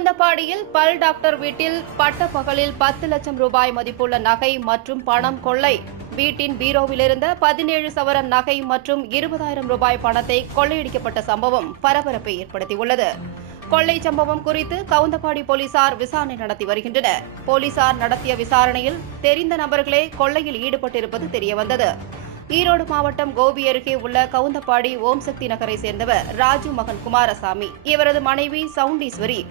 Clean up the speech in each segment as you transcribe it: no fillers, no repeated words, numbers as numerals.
கவுந்தப்பாடியில் பல் டாக்டர் வீட்டில் பட்டப்பகலில் 10 லட்சம் ரூபாய் மதிப்புள்ள நகை மற்றும் பணம் கொள்ளை. வீட்டின் பீரோவிலிருந்த 17 சவரன் நகை மற்றும் 20,000 ரூபாய் பணத்தை கொள்ளையடிக்கப்பட்ட சம்பவம் பரபரப்பை ஏற்படுத்தியுள்ளது. கொள்ளை சம்பவம் குறித்து கவுந்தப்பாடி போலீசார் விசாரணை நடத்தி வருகின்றனர். போலீசார் நடத்திய விசாரணையில் தெரிந்த நபர்களே கொள்ளையில் ஈடுபட்டிருப்பது தெரியவந்தது. ஈரோடு மாவட்டம் கோபி அருகே உள்ள கவுந்தப்பாடி ஓம் சக்தி நகரை சேர்ந்தவர் ராஜு மகன் குமாரசாமி. இவரது மனைவி சவுண்டீஸ்வரி.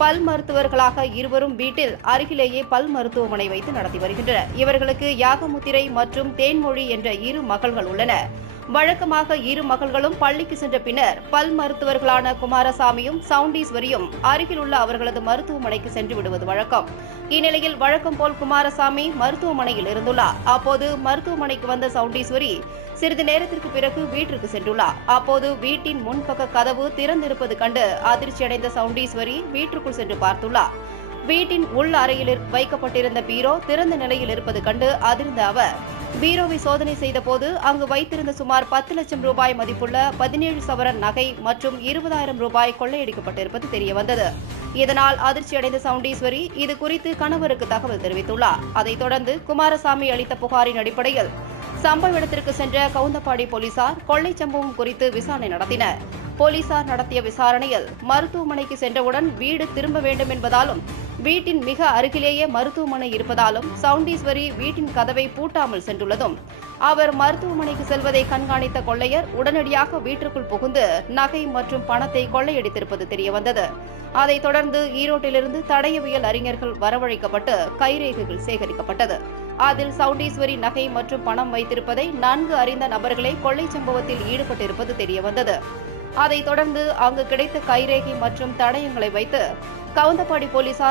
பல் மருத்துவர்களாக இருவரும் வீட்டில் அருகிலேயே பல் மருத்துவமனை வைத்து நடத்தி வருகின்றனர். இவர்களுக்கு யாகமுத்திரை மற்றும் தேன்மொழி என்ற 2 மகள்கள் உள்ளனர். வழக்கமாக 2 மகள்களும் பள்ளிக்கு சென்ற பின்னர் பல் மருத்துவர்களான குமாரசாமியும் சவுண்டீஸ்வரியும் அருகில் உள்ள அவர்களது மருத்துவமனைக்கு சென்று விடுவது வழக்கம். இந்நிலையில் வழக்கம் போல் குமாரசாமி மருத்துவமனையில் இருந்துள்ளார். அப்போது மருத்துவமனைக்கு வந்த சவுண்டீஸ்வரி சிறிது நேரத்திற்கு பிறகு வீட்டிற்கு சென்றுள்ளார். அப்போது வீட்டின் முன்பக்க கதவு திறந்திருப்பது கண்டு அதிர்ச்சியடைந்த சவுண்டீஸ்வரி வீட்டிற்குள் சென்று பார்த்துள்ளார். வீட்டின் உள் அறையில் வைக்கப்பட்டிருந்த பீரோ திறந்த நிலையில் இருப்பது கண்டு அதிர்ந்த அவர் பீரோவை சோதனை செய்தபோது அங்கு வைத்திருந்த சுமார் 10 லட்சம் ரூபாய் மதிப்புள்ள 17 சவரன் நகை மற்றும் 20,000 ரூபாய் கொள்ளையடிக்கப்பட்டிருப்பது தெரியவந்தது. இதனால் அதிர்ச்சியடைந்த சவுண்டீஸ்வரி இது குறித்து கணவருக்கு தகவல் தெரிவித்துள்ளார். அதைத் தொடர்ந்து குமாரசாமி அளித்த புகாரின் அடிப்படையில் சம்பவ இடத்திற்கு சென்ற கவுந்தப்பாடி போலீசார் கொள்ளை சம்பவம் குறித்து விசாரணை நடத்தினர். போலீசார் நடத்திய விசாரணையில் மருத்துவமனைக்கு சென்றவுடன் வீடு திரும்ப வேண்டும் என்பதாலும் வீட்டின் மிக அருகிலேயே மருத்துவமனை இருப்பதாலும் சவுண்டீஸ்வரி வீட்டின் கதவை பூட்டாமல் சென்றுள்ளதும் அவர் மருத்துவமனைக்கு செல்வதை கண்காணித்த கொள்ளையர் உடனடியாக வீட்டிற்குள் புகுந்து நகை மற்றும் பணத்தை கொள்ளையடித்திருப்பது தெரியவந்தது. அதைத் தொடர்ந்து ஈரோட்டிலிருந்து தடயவியல் அறிஞர்கள் வரவழைக்கப்பட்டு கைரேகைகள் சேகரிக்கப்பட்டது. அதில் சவுண்டீஸ்வரி நகை மற்றும் பணம் வைத்திருப்பதை நன்கு அறிந்த நபர்களே கொள்ளை சம்பவத்தில் ஈடுபட்டிருப்பது தெரியவந்தது. அதைத் தொடர்ந்து அங்கு கிடைத்த கைரேகை மற்றும் தடயங்களை வைத்து கவுந்தப்பாடி போலீசார்